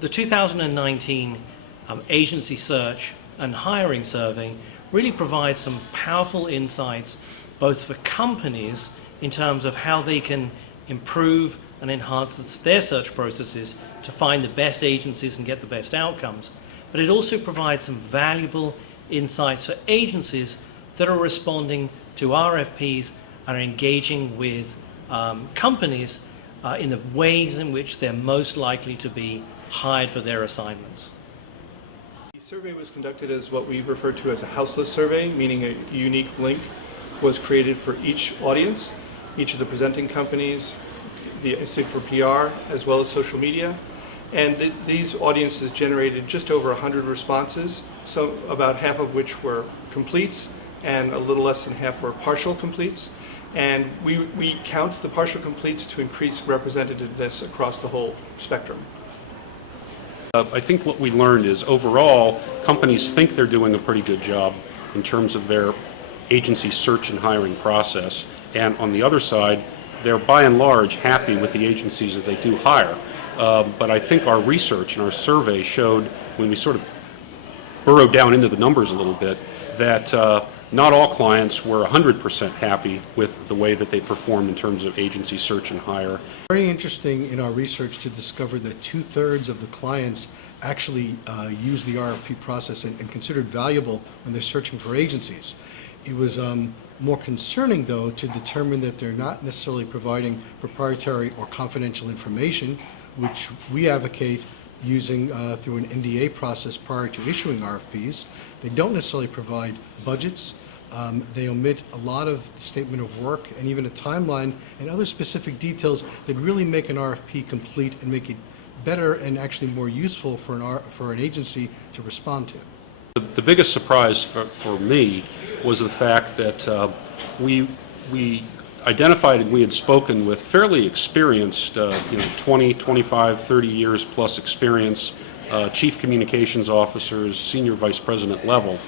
the 2019 agency search and hiring survey really provides some powerful insights both for companies in terms of how they can improve and enhance their search processes to find the best agencies and get the best outcomes. But it also provides some valuable insights for agencies that are responding to RFPs and are engaging with companies in the ways in which they're most likely to be hired for their assignments. The survey was conducted as what we refer to as a houseless survey, meaning a unique link was created for each audience, each of the presenting companies, the Institute for PR, as well as social media. And these audiences generated just over 100 responses, so about half of which were completes and a little less than half were partial completes. And we count the partial completes to increase representativeness across the whole spectrum. I think what we learned is overall companies think they're doing a pretty good job in terms of their agency search and hiring process, and on the other side they're by and large happy with the agencies that they do hire. But I think our research and our survey showed, when we sort of burrowed down into the numbers a little bit, that not all clients were 100% happy with the way that they perform in terms of agency search and hire. Very interesting in our research to discover that 2/3 of the clients actually use the RFP process and considered valuable when they're searching for agencies. It was more concerning, though, to determine that they're not necessarily providing proprietary or confidential information, which we advocate using through an NDA process prior to issuing RFPs. They don't necessarily provide budgets. They omit a lot of the statement of work and even a timeline and other specific details that really make an RFP complete and make it better and actually more useful for an agency to respond to. The biggest surprise for me was the fact that we identified and we had spoken with fairly experienced, 20, 25, 30 years plus experience, chief communications officers, senior vice president level.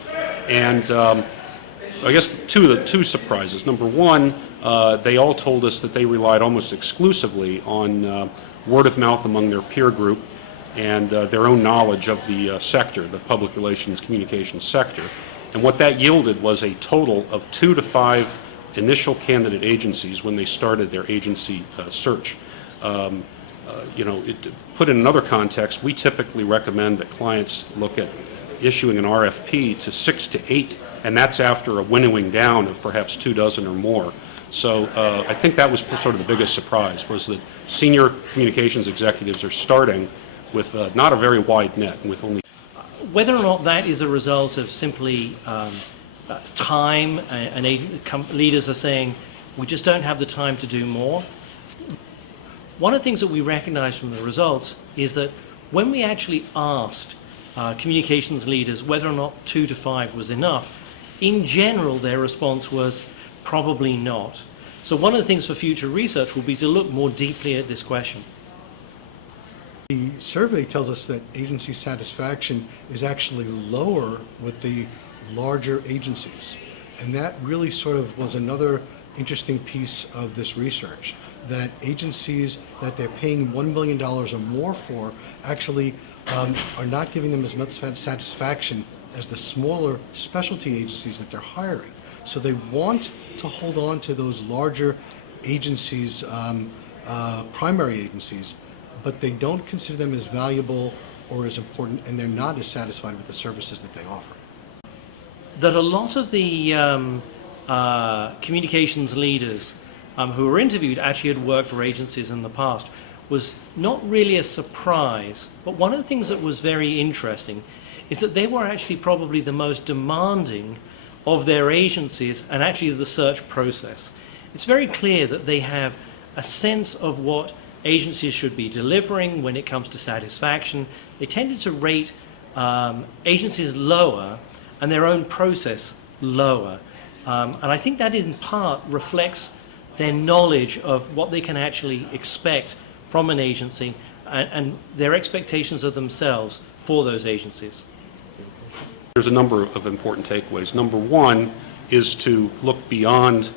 And I guess two surprises. Number one, they all told us that they relied almost exclusively on word of mouth among their peer group and their own knowledge of the sector, the public relations communications sector. And what that yielded was a total of 2 to 5 initial candidate agencies when they started their agency search. Put in another context, we typically recommend that clients look at issuing an RFP to 6 to 8, and that's after a winnowing down of perhaps 24 or more. So I think that was sort of the biggest surprise, was that senior communications executives are starting with not a very wide net, with only. Whether or not that is a result of simply time, and leaders are saying, we just don't have the time to do more. One of the things that we recognize from the results is that when we actually asked communications leaders whether or not 2 to 5 was enough, in general their response was probably not. So one of the things for future research will be to look more deeply at this question. The survey tells us that agency satisfaction is actually lower with the larger agencies. And that really sort of was another interesting piece of this research, that agencies that they're paying $1 million or more for actually are not giving them as much satisfaction as the smaller specialty agencies that they're hiring. So they want to hold on to those larger agencies, primary agencies, but they don't consider them as valuable or as important, and they're not as satisfied with the services that they offer. That a lot of the communications leaders who were interviewed actually had worked for agencies in the past was not really a surprise, but one of the things that was very interesting is that they were actually probably the most demanding of their agencies and actually of the search process. It's very clear that they have a sense of what agencies should be delivering when it comes to satisfaction. They tended to rate agencies lower and their own process lower. And I think that in part reflects their knowledge of what they can actually expect from an agency and their expectations of themselves for those agencies. There's a number of important takeaways. Number one is to look beyond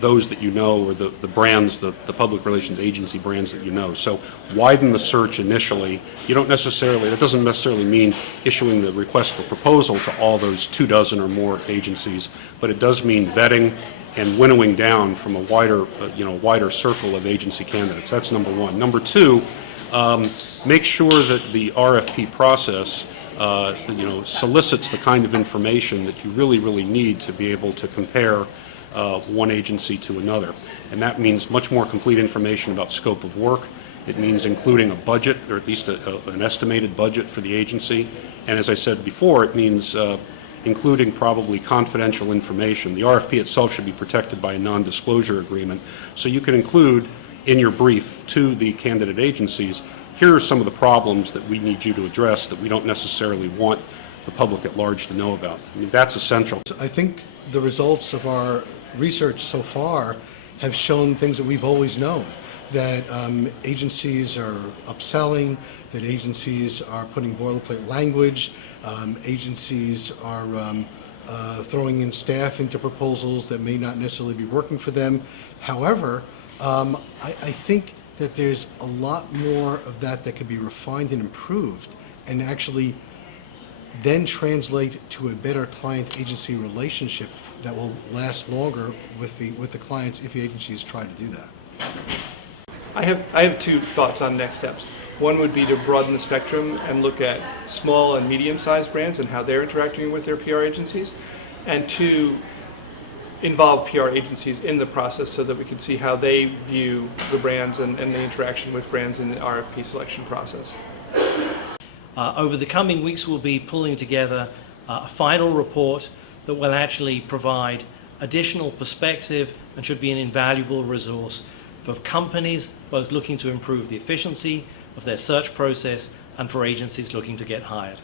those that you know, or the brands, the public relations agency brands that you know. So widen the search initially. You don't necessarily, that doesn't necessarily mean issuing the request for proposal to all those 24 or more agencies, but it does mean vetting and winnowing down from a wider circle of agency candidates. That's number one. Number two, make sure that the RFP process solicits the kind of information that you really need to be able to compare one agency to another. And that means much more complete information about scope of work. It means including a budget, or at least an estimated budget for the agency. And as I said before, it means including probably confidential information. The RFP itself should be protected by a non-disclosure agreement. So you can include in your brief to the candidate agencies, here are some of the problems that we need you to address that we don't necessarily want the public at large to know about. I mean, that's essential. I think the results of our research so far have shown things that we've always known, that agencies are upselling, that agencies are putting boilerplate language, agencies are throwing in staff into proposals that may not necessarily be working for them. However, I think that there's a lot more of that could be refined and improved, and actually then translate to a better client-agency relationship that will last longer with the clients if the agencies try to do that. I have two thoughts on next steps. One would be to broaden the spectrum and look at small and medium-sized brands and how they're interacting with their PR agencies, and two, involve PR agencies in the process so that we can see how they view the brands and the interaction with brands in the RFP selection process. Over the coming weeks, we'll be pulling together a final report that will actually provide additional perspective and should be an invaluable resource for companies both looking to improve the efficiency of their search process and for agencies looking to get hired.